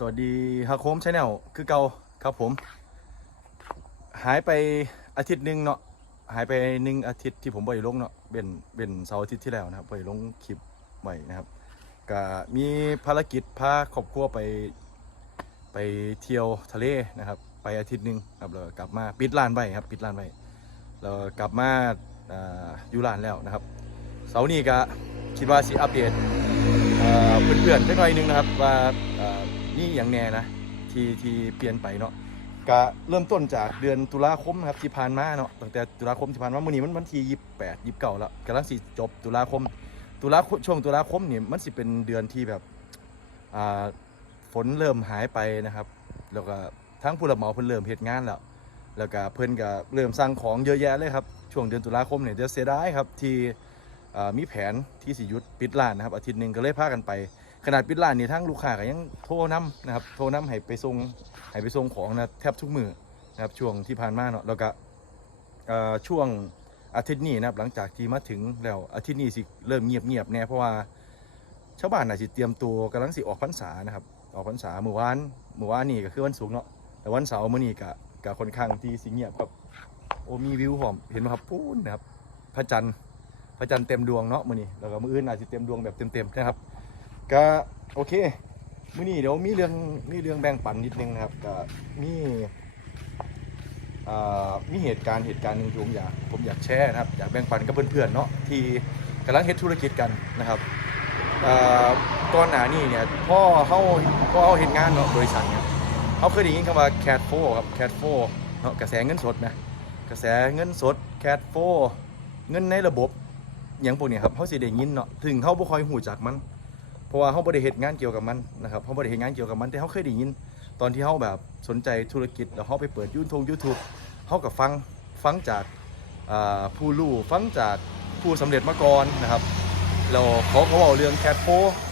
สวัสดีฮาโคมชาแนลคือเก่าครับผม หายไปอาทิตย์หนึ่งเนาะหายไปหนึ่งอาทิตย์ที่ผมไปลงเนาะเป็นเป็นเสาร์อาทิตย์ที่แล้วนะครับไปลงคลิปไว้นะครับก็มีภารกิจพาครอบครัวไปไปเที่ยวทะเลนะครับ ไปอาทิตย์หนึ่งครับแล้วก็กลับมาปิดร้านไว้ครับปิดร้านไว้แล้วกลับมาออยู่ร้านแล้วนะครับเสาร์นี้ก็คิดว่าสิอัปเดตเอ่อเพื่อนๆจักหน่อยหนึงนะครับว่า นี่อย่างแน่นะที่ที่เปลี่ยนไปเนาะก็เริ่มต้นจากเดือนตุลาคมครับที่ผ่านมาเนาะตั้งแต่ตุลาคมที่ผ่านมามื้อนี้มันวันที่28 29แล้วกำลังสิจบตุลาคม ตุลาคมช่วงตุลาคมนี่มันสิเป็นเดือนที่แบบอ่าฝนเริ่มหายไปนะครับ แล้วก็ทั้งผู้รับเหมาเพิ่นเริ่มเฮ็ดงานแล้วแล้วก็เพิ่นก็เริ่มสั่งของเยอะแยะเลยครับช่วงเดือนตุลาคมเนี่ยเดี๋ยวเสียดายครับที่มีแผนที่สิยุดปิดร้านนะครับอาทิตย์หนึ่งก็เลยพากันไป ขนาดปิดร้านนี่ทั้งลูกค้าก็ยังโทรนํนะครับโทรนํให้ไปส่งให้ไปส่งของนะแทบทุกมือนะครับช่วงที่ผ่านมาเนาะแล้วก็ช่วงอาทิตย์นี้นะครับหลังจากที่มาถึงแล้วอาทิตย์นี้สิเริ่มเงียบเงียบแน่เพราะว่าชาวบ้านน่ะสิเตรียมตัวกำลังสิออกพรรษานะครับออกพรรษาเมื่อวานเมื่อวานนี่ก็คือวันศุกร์เนาะแต่วันเสาร์มื้อนี้ก็ก็ค่อนข้างที่สิเงียบครับโอ้มีวิวหอมเห็นไหมครับปูนนะครับพระจันทร์พระจันทร์เต็มดวงเนาะมื้อนี้แล้วก็มื้ออื่นอาจจะเต็มดวงแบบเต็มๆนะครับ ก็โอเคมื้อนี้เดี๋ยวมีเรื่องมีเรื่องแบ่งปันนิดนึงนะครับก็มีมีเหตุการณ์เหตุการณ์หนึ่งที่ผมอยากผมอยากแชร์นะครับ อยากแบ่งปันกับเพื่อนๆเนาะที่กำลังเฮ็ดธุรกิจกันนะครับก่อนหน้านี้เนี่ยพ่อเขาพ่อเขาเห็นงานเนาะบริษัทเนี่ยเขาเคยได้ยินคำว่า cat 4ครับ cat 4เนาะกระแสเงินสดนะกระแสเงินสด cat 4เงินในระบบอย่างพวกเนี้ครับเขาสิได้ยินเนาะถึงเขาบ่ค่อยหูจักมัน เพราะว่าเขาบ่ได้เฮ็ดงานเกี่ยวกับมันนะครับเขาบ่ได้เฮ็ดงานเกี่ยวกับมันแต่เขาเคยได้ยิน ตอนที่เขาแบบสนใจธุรกิจแล้วเขาไปเปิดยูทงยูทูบเขาก็ฟังฟังจากผู้รู้ฟังจากผู้สำเร็จมาก่อนนะครับแล้วเขาก็เว้าเรื่องแคทโฟ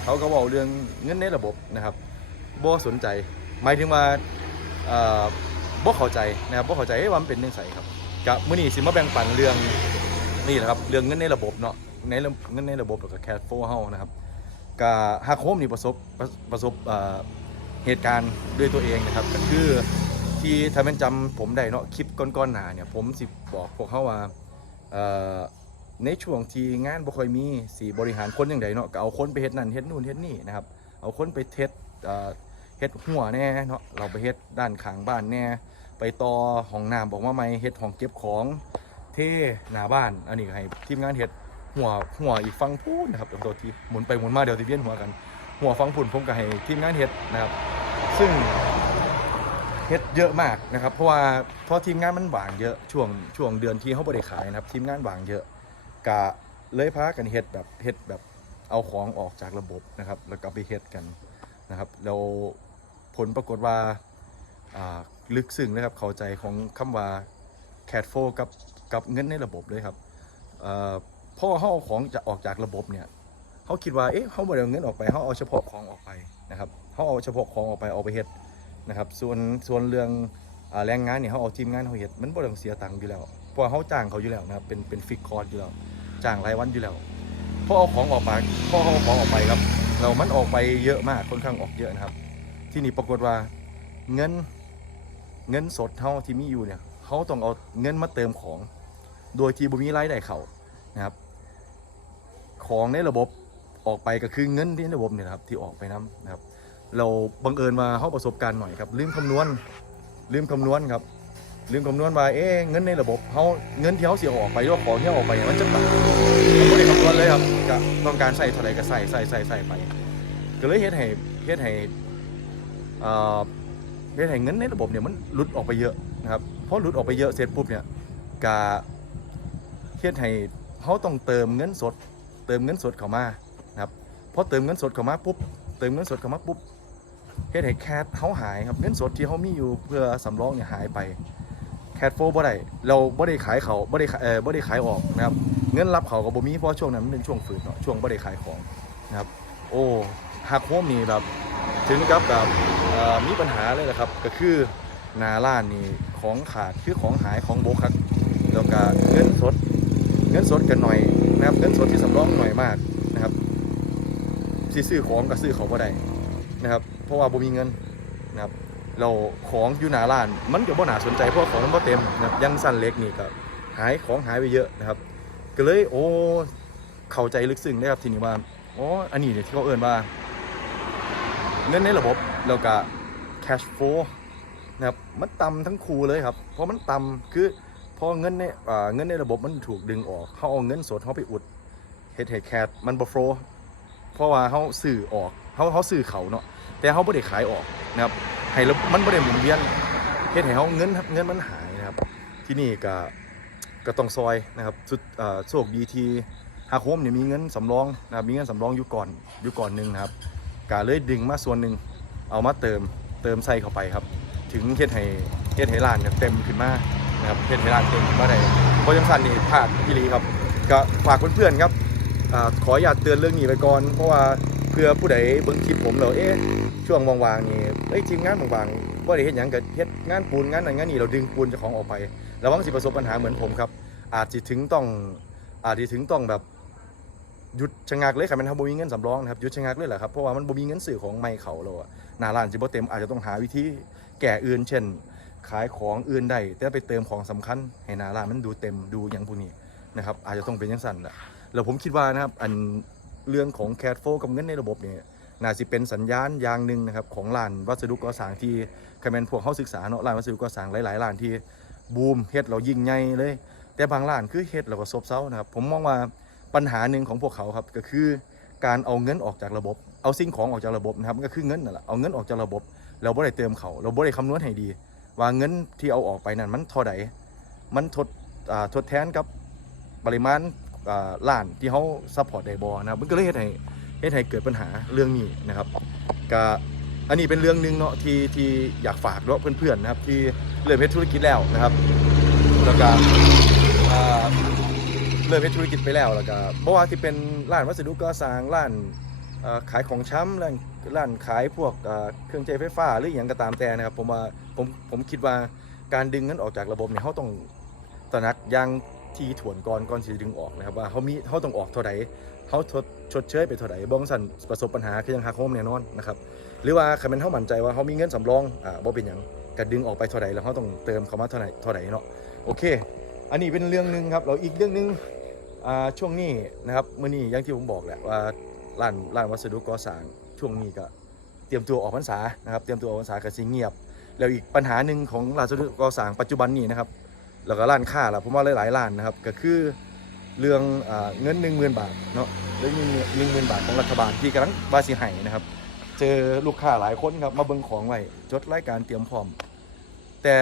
เขาก็เว้าเรื่องเงินในระบบนะครับบ่สนใจ หมายถึงว่าบ่เข้าใจนะครับบ่เข้าใจว่ามันเป็นจังไสครับกับมื้อนี้สิมาแบ่งปันเรื่องนี่แหละครับเรื่องเงินในระบบเนาะในระเงินในระบบแล้วก็แค f โฟเฮานะครับ กาฮักโฮมนี่ประสบประประสบเเหตุการณ์ด้วยตัวเองนะครับก็คือที่ถ้าแม่นจำผมได้เนาะคลิปก้อนๆหนาเนี่ยผมสิบอกพวกเขาว่าในช่วงที่งานบ่ค่อยมีสีบริหารคนอย่างใดเนาะก็เอาคนไปเฮ็ดนั่นเฮ็ดนู่นเฮ็ดนี่นะครับเอาคนไปเทสเอ่อเฮ็ดหัวแน่เนาะเราไปเฮ็ดด้านข้างบ้านแน่ไปต่อห้องน้ำบอกว่าไม่เฮ็ดห้องเก็บของเท่หน้าบ้านอันนี้ให้ทีมงานเฮ็ด หัวหัวอีกฟังพูนนะครับเดี๋ยวตัวที่หมุนไปหมุนมาเดี๋ยวที่เวียนหัวกัน หัวฟังพุ่นผมก็ให้ทีมงานเฮ็ดนะครับ ซึ่งเฮ็ดเยอะมากนะครับ เพราะว่าเพราะทีมงานมันว่างเยอะช่วงช่วงเดือนที่เขาบ่ได้ขายนะครับ ทีมงานว่างเยอะกะเลยพากันเฮ็ดแบบเฮ็ดแบบเอาของออกจากระบบนะครับ แล้วก็ไปเฮ็ดกันนะครับแล้วผลปรากฏว่าลึกซึ้งนะครับเข้าใจของคำว่าแคดโฟกับกับเงินในระบบเลยครับ เอ่อพอเขาเอาของจะออกจากระบบเนี่ยเขาคิดว่าเอ๊ะเขาบ่ได้เอาเงินออกไปเขาเอาเฉพาะของออกไปนะครับเขาเอาเฉพาะของออกไปเอาไปเฮ็ดนะครับ ส่วนส่วนเรื่องแรงงานเนี่ยเขาเอาทีมงานเขาเฮ็ดมันบ่ต้องเสียตังค์อยู่แล้วเพราะเขาจ้างเขาอยู่แล้วนะครับเป็นเป็นฟิกคอร์สอยู่แล้วจ้างรายวันอยู่แล้วพอเอาของออกมาพอเขาเอาของออกไปครับ เรามันออกไปเยอะมากค่อนข้างออกเยอะนะครับ ที่นี่ปรากฏว่าเงินเงินสดเท่าที่มีอยู่เนี่ยเขาต้องเอาเงินมาเติมของ โดยที่บ่มีรายได้เขานะครับ ของในระบบออกไปก็คือเงินที่ในระบบเนี่ยครับที่ออกไปนํนะครับ เราบังเอิญมาเข้าประสบการณ์หน่อยครับลืมคำนวณลืมคำนวณครับลืมคำนวณว่าเอ๊ะเงินในระบบเขาเงินที่เขาเสียออกไปหรือว่าของที่ออกไปมันจะต่างไม่ได้คำนวณเลยครับก็ต้องการใส่เท่าไหร่ก็ใส่ใส่ใส่ใส่ไป ก็เลยเฮ็ดให้เฮ็ดให้เอ่อเฮ็ดให้เงินในระบบเนี่ยมันหลุดออกไปเยอะนะครับพอหลุดออกไปเยอะเสร็จปุ๊บเนี่ยกาเฮ็ดให้เขาต้องเติมเงินสด เติมเงินสดเข้ามานะครับพอเติมเงินสดเข้ามาปุ๊บเติมเงินสดเข้ามาปุ๊บเฮ็ดให้แคทเขาหายครับเงินสดที่เขามีอยู่เพื่อสำรองเนี่ยหายไปแคทโฟบ่ได้เราบ่ได้ขายเขาบ่ได้เออบ่ได้ขายออกนะครับเงินรับเขาก็บ่มีเพราะช่วงนั้นมันเป็นช่วงฝืดเนาะช่วงบ่ได้ขายของนะครับ โอ้หักโฮมนี่แบบถึงกับแบบมีปัญหาเลยแหละครับ ก็คือนาล้านนี่ของขาดคือของหายของโบครับแล้วก็เงินสด เงินสดกันหน่อยนะครับเงินสดที่สำรองหน่อยมากนะครับสิซื้อของก็ซื้อเของบ่ได้นะครับ เพราะว่าบ่มีเงินนะครับเราของอยู่หน้าร้าน มันก็บ่น่าสนใจเพราะของมันบ่เต็มนะครับยังสั้นเล็กนี่ก็หายของหายไปเยอะนะครับ ก็เลยโอ้เข้าใจลึกซึ้งได้ครับทีนี้ว่าอ๋ออันนี้เนี่ยที่เขาเอ่นว่า เงินในระบบแล้วก็ cash flow นะครับมันต่ำทั้งคู่เลยครับ เพราะมันต่ำคือ พอเงินในอ่าเงินในระบบมันถูกดึงออกเขาเอาเงินสดเขาไปอุดเฮ็ดให้แคชมันบ่โฟลเพราะว่าเขาซื้อออกเขาเขาซื้อเขาเนาะแต่เขาบ่ได้ขายออกนะครับให้ระบบมันบ่ได้หมุนเวียนเฮ็ดให้เขาเงินเงินมันหายนะครับ ที่นี่ก็ก็ต้องซอยนะครับสุดโชคดีที่ฮักโฮมเนี่ยมีเงินสำรองนะครับมีเงินสำรองอยู่ก่อนอยู่ก่อนหนึ่งนะครับก็เลยดึงมาส่วนหนึ่งเอามาเติมเติมใส่เข้าไปครับ ถึงเฮ็ดให้เฮ็ดให้ร้านเนี่ยเต็มขึ้นมา นะครับเฮ็ดให้ร้านเต็มขึ้นมาได้เพราะจังซั่นนี่พลาดอีหลีครับก็ฝากเพื่อนๆครับอขออย่าเตือนเรื่องนี้ไปก่อน เพราะว่าเพื่อผู้ใดเบิ่งคลิปผมแล้วเอ๊ะช่วงว่างๆนี่เอ้ยทีมงานว่างๆบ่าได้เฮ็ดหยังก็เฮ็ดงานปูนงานนั้นงานนี้เราดึงปูนจ้าของออกไประวังสิประสบปัญหาเหมือนผมครับ อาจสิถึงต้องอาจสิถึงต้องแบบหยุดชะงักเลยครับมันทำบ่มีเงินสำรองนะครับหยุดชะงักเลยแหละครับเพราะว่ามันบ่มีเงินซื้อของใหม่เขาแล้วอะหน้าร้านสิบ่เต็มอาจจะต้องหาวิธีแก่อื่นเช่น ขายของอื่นได้แต่ไปเติมของสำคัญให้นาร้านมันดูเต็มดูอย่างพวกนี้นะครับอาจจะต้องเป็นยังสั่นแหละแล้วผมคิดว่านะครับอันเรื่องของแคดโฟกับเงินในระบบเนี่ยน่าสิเป็นสัญญาณอย่างหนึ่งนะครับของร้านวัสดุก่อสร้างที่คแมนพวกเขาศึกษาเนาะร้านวัสดุก่อสร้างหลายๆร้านที่บูมเฮ็ดเรายิ่งใหญ่เลย แต่บางร้านคือเฮ็ดเราก็ซบเซานะครับผมมองว่าปัญหาหนึ่งของพวกเขาครับก็คือการเอาเงินออกจากระบบ เอาสิ่งของออกจากระบบนะครับก็คือเงินนั่นแหละเอาเงินออกจากระบบ เราบ่ได้เติมเขาเราบ่ได้คำนวณให้ดี ว่าเงินที่เอาออกไปนั้นมันเท่าใดมันทดทดแทนกับปริมาณล้านที่เขาซัพพอร์ตได้บ่นะครับมันก็เลยเฮ็ดให้เฮ็ดให้เกิดปัญหาเรื่องนี้นะครับก็อันนี้เป็นเรื่องหนึงเนาะที่ที่อยากฝากเนาะเพื่อนๆนะครับ ที่เริ่มเฮ็ดธุรกิจแล้วนะครับแล้วก็เริ่มเฮ็ดธุรกิจไปแล้วแล้วก็บ่ว่าที่เป็นร้านวัสดุก่อสร้างร้านขายของช้ำร้านร้านขายพวกเอ่อเครื่องใช้ไฟฟ้าหรืออย่างก็ตามแต่นะครับผมว่า ผมผมคิดว่าการดึงเงินออกจากระบบเนี่ยเขาต้องตระหนักอย่างที่ถ่วนก่อนก่อนที่จะดึงออกนะครับว่าเขามีเขาต้องออกเท่าไหร่เขาชดเชยไปเท่าไหร่บ้องสันประสบปัญหาคือยังหักโฮมแน่นอนนะครับหรือว่าคันเป็นเขามั่นใจว่าเขามีเงินสำรองอ่าบ่เป็นอย่างก็ดึงออกไปเท่าไหร่แล้วเขาต้องเติมเข้ามาเท่าไหร่เท่าไหร่เนาะโอเค อันนี้เป็นเรื่องหนึ่งครับเราอีกเรื่องหนึงอ่าช่วงนี้นะครับเมื่อนี้อย่างที่ผมบอกแหละว่าร้านร้านวัสดุก่อสร้างช่วงนี้ก็เตรียมตัวออกพรรษานะครับเตรียมตัวออกพรรษาก็สิเงียบ แล้วอีกปัญหาหนึ่งของร้านวัสดุก่อสร้างปัจจุบันนี้นะครับ แล้วก็ร้านค้าล่ะผมว่าหลายๆร้านนะครับ ก็คือเรื่องเงิน 1 0,000 บาทเนาะเรื่องหนึ่งหมื่นบาทของรัฐบาลที่กำลังบาสิให้นะครับ เจอลูกค้าหลายคนครับมาเบิ่งของไว้จดรายการเตรียมพร้อม แต่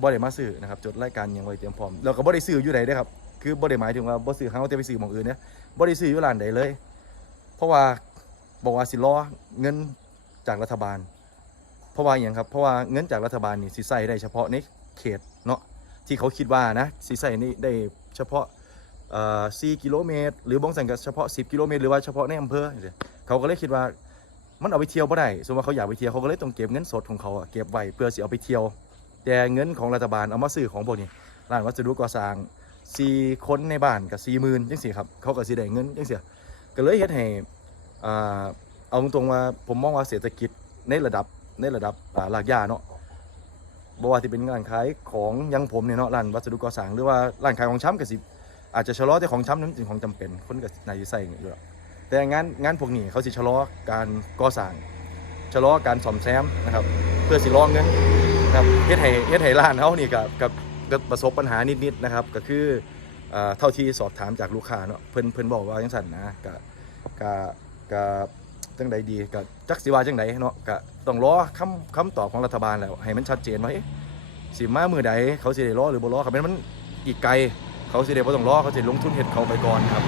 บ่ได้มาซื้อนะครับจดรายการยังไว้เตรียมพร้อมแล้วก็บ่ได้ซื้ออยู่ใดเด้ครับคือบ่ได้หมายถึงว่าบ่ซื้อเขาแต่ไปซื้อหม่องอื่นเนี่ยบ่ได้ซื้ออยู่ร้านใดเลย เพราะว่าบอกว่าสิรอเงินจากรัฐบาล ราะว่าอย่างครับเพราะว่าเงินจากรัฐบาลนี่สิใส่ได้เฉพาะในเขตเนาะที่เขาคิดว่านะสิใส่นี่ได้เฉพาะเอ่กิโลเมตร หรือบางสันก็เฉพาะ 10 กิโลเมตร หรือว่าเฉพาะในอำเภอจังซี้เขาก็เลยคิดว่ามันเอาไปเที่ยวบ่ได้สมมติว่าเขาอยากไปเที่ยวเขาก็เลยต้องเก็บเงินสดของเขาอะเก็บไว้เพื่อสิเอาไปเที่ยว แต่เงินของรัฐบาลเอามาซื้อของพวกนี้ร้านวัสดุก่อสร้างสี่คนในบ้านกับสี่หมื่นจังสิครับเขาก็สิได้เงินจังเสียก็เลยเฮ็ดให้อ่าเอาตรงๆว่าผมมองว่าเศรษฐกิจในระดับ ในระดับอ่าหลากยาเนาะบ่ว่าที่เป็นร้านขายของยังผมเนี่ยเนาะร้านวัสดุก่อสร้างหรือว่าร้านขายของช้ำก็สิอาจจะชะลอแต่ของช้ำนั้นเป็นของจำเป็นคนก็น่าจะใส่อยู่แล้วแต่งานงานพวกนี้เขาสิชะลอการก่อสร้างชะลอการซ่อมแซมนะครับ เพื่อสิรองเงินนะครับเฮ็ดให้เฮ็ดให้ร้านเขานี่กับกับกับประสบปัญหานิดๆนะครับ ก็คืออ่าเท่าที่สอบถามจากลูกค้าเนาะเพิ่นเพิ่นบอกว่าจังซั่นนะก็ก็ก็จังใดดีก็จักสิว่าจังใดเนาะก็ ต้องรอคำคำตอบของรัฐบาลแล้ว ให้มันชัดเจนว่าเอ๊ะสิมามือใดเขาสิได้รอหรือบ่รอครับม่นมันอีกไกล เขาสิได้บ่ต้องรอเขาสิลงทุนเฮ็ดเขาไปก่อนครับ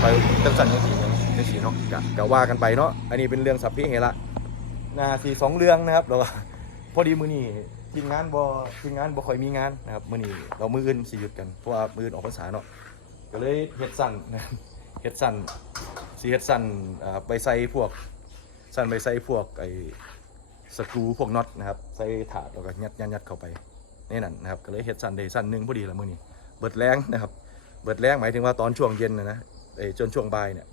ไปจังสั่นจังซี่จังซี่เนาะก็ก็ว่ากันไปเนาะอันนี้เป็นเรื่องสัพเพเหระนาทีสองเรื่องนะครับแล้วก็พอดีมือนี้ทีมงานบ่ทีมงานบ่ค่อยมีงานนะครับมือนี้เรามืออื่นสิหยุดกันเพราะว่ามืออื่นออกพรรษาเนาะก็เลยเฮ็ดสั่นนะเฮ็ดสั่นสีเฮ็ดสั้นไปใส่พวกสั้นไปใส่พวกไอ สกรูพวกน็อตนะครับใส่ถาดแล้วก็ยัดยัดยัดเข้าไปในนั้นนะครับก็เลยเฮ็ดสั้นได้สั้นหนึ่งพอดีละมื้อนี้เบิดแรงนะครับเบิดแรงหมายถึงว่าตอนช่วงเย็นนะนะไอ้จนช่วงบ่ายเนี่ย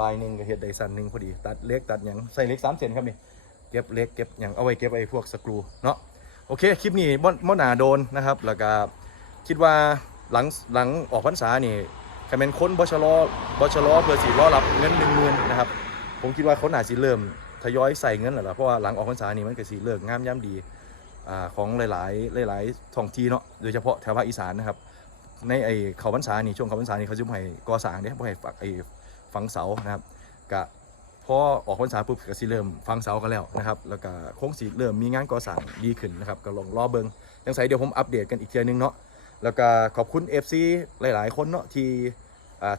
บ่ายหนึ่งก็เฮ็ดได้สั้นหนึ่งพอดีตัดเล็กตัดหยังใส่เล็ก3เซนครับนี่เก็บเล็กเก็บย่างเอาไว้เก็บไอ้พวกสกรูเนาะโอเคคลิปนี้บ่บ่หนาโดนนะครับแล้วก็คิดว่าหลังหลังออกพรรษานี่คาเมนค้นบชรบชรเพื่อสีรอรับเงินหนึ่งหมื่นนะครับผมคิดว่าเขาหนาสิเริ่ม ทยอยใส่เงินแล้วล่ะเพราะว่าหลังออกพรรษานี่มันก็สิเลิกงามย่ำดีอของหลายๆหลายๆท้องที่เนาะโดยเฉพาะแถวภาคอีสานนะครับในไอ้เขาพรรษานี่ช่วงเขาพรรษานี่เขาจะบ่ให้ก่อสร้างเนี่ยบ่ให้ฝักไอ้ฝังเสานะครับกะพอออกพรรษาปุ๊บก็สิเริ่มฝังเสากันแล้วนะครับแล้วก็คงสิเริ่มมีงานก่อสร้างดีขึ้นนะครับก็ลองรอเบิงจังไสเดี๋ยวผมอัปเดตกันอีกเทีนึงเนาะแล้วก็ขอบคุณ FC หลาย ๆ คนเนาะที่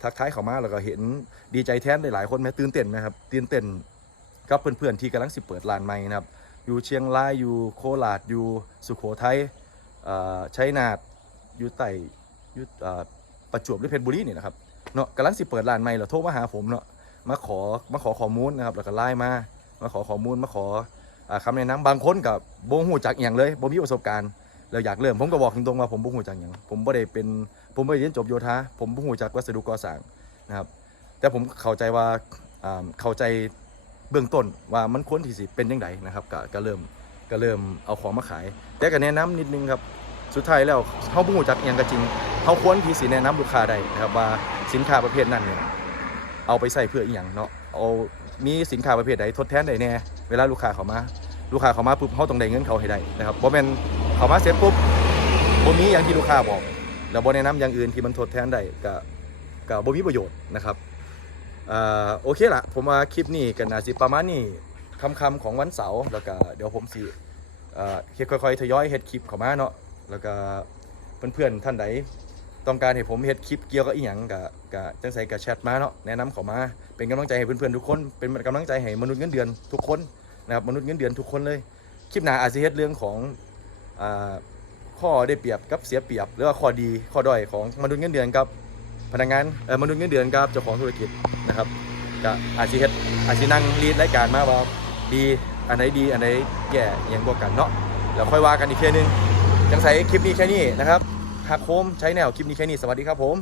ทักทายเข้ามาแล้วก็เห็นดีใจแทนหลายๆคนแม้ตื่นเต้นนะครับตื่นเต้น กับเพื่อนๆที่กำลังสิเปิดร้านใหม่นะครับ อยู่เชียงรายอยู่โคราชอยู่สุโขทัยอ่าชัยนาทอยู่ใต้อยุทประจวบหรือเพชรบุรีนี่นะครับเนาะกำลังสิเปิดร้านใหม่แล้วโทรมาหาผมเนาะมาขอมาขอข้อมูลนะครับแล้วก็ไล่มามาขอข้อมูลมาขออ่าคำแนะนำบางคนกับโบหูจักอย่างเลยบ่มีประสบการณ์แล้วอยากเริ่มผมก็บอกตรงๆว่าผมบ่หูจักอย่างผมบ่ได้เป็นผมบ่ได้เรียนจบโยธาผมบ่หูจักวัสดุก่อสร้างนะครับแต่ผมเข้าใจว่าอ่าเข้าใจ เบื้องต้นว่ามันควรที่สิเป็นยังไงนะครับก็ก็เริ่มก็เริ่มเอาของมาขาย แต่ก็แนะนำนิดนึงครับสุดท้ายแล้วเขาบ่ฮู้จักอหยังก็จริงเขาควรที่สิแนะนำลูกค้าได้นะครับว่าสินค้าประเภทนั้นเนี่ยเอาไปใส่เพื่ออีหยังเนาะเอามีสินค้าประเภทใดทดแทนได้แน่เวลาลูกค้าเขามาลูกค้าเขามาปุ๊บเขาต้องได้เงินเขาให้ได้นะครับบ่แม่นเขามาเสร็จปุ๊บบ่มีอย่างที่ลูกค้าบอก แล้วบ่แนะนำอย่างอื่นที่มันทดแทนได้ก็ก็บ่มีประโยชน์นะครับ โอเคละผมว่าคลิปนี้ก็น่าสิประมาณนี้คำคำๆของวันเสาร์แล้วก็เดี๋ยวผมสิเอ่อเฮ็ดค่อยๆทยอยเฮ็ดคลิปเข้ามาเนาะแล้วก็เพื่อนๆท่านใดต้องการให้ผมเฮ็ดคลิปเกี่ยวกับอีหยังกับกับจังใส่กับแชทมาเนาะแนะนำเขามาเป็นกำลังใจให้เพื่อนๆทุกคนเป็นกำลังใจให้มนุษย์เงินเดือนทุกคนนะครับมนุษย์เงินเดือนทุกคนเลยคลิปหน้าอาจจะเฮ็ดเรื่องของอ่าข้อได้เปรียบกับเสียเปรียบหรือว่าข้อดีข้อด้อยของมนุษย์เงินเดือนกับ พนักงานเออมนุษย์เงินเดือนกับเจ้าของธุรกิจนะครับก็อาจจะเฮ็ดอาจจะนั่งรีดรายการมาว่าดีอันไหนดีอันไหนแย่อยังบว่ากันเนาะแล้วค่อยว่ากันอีกแค่นึงจังใส่คลิปนี้แค่นี้นะครับหักโคมใช้แนวคลิปนี้แค่นี้สวัสดีครับผม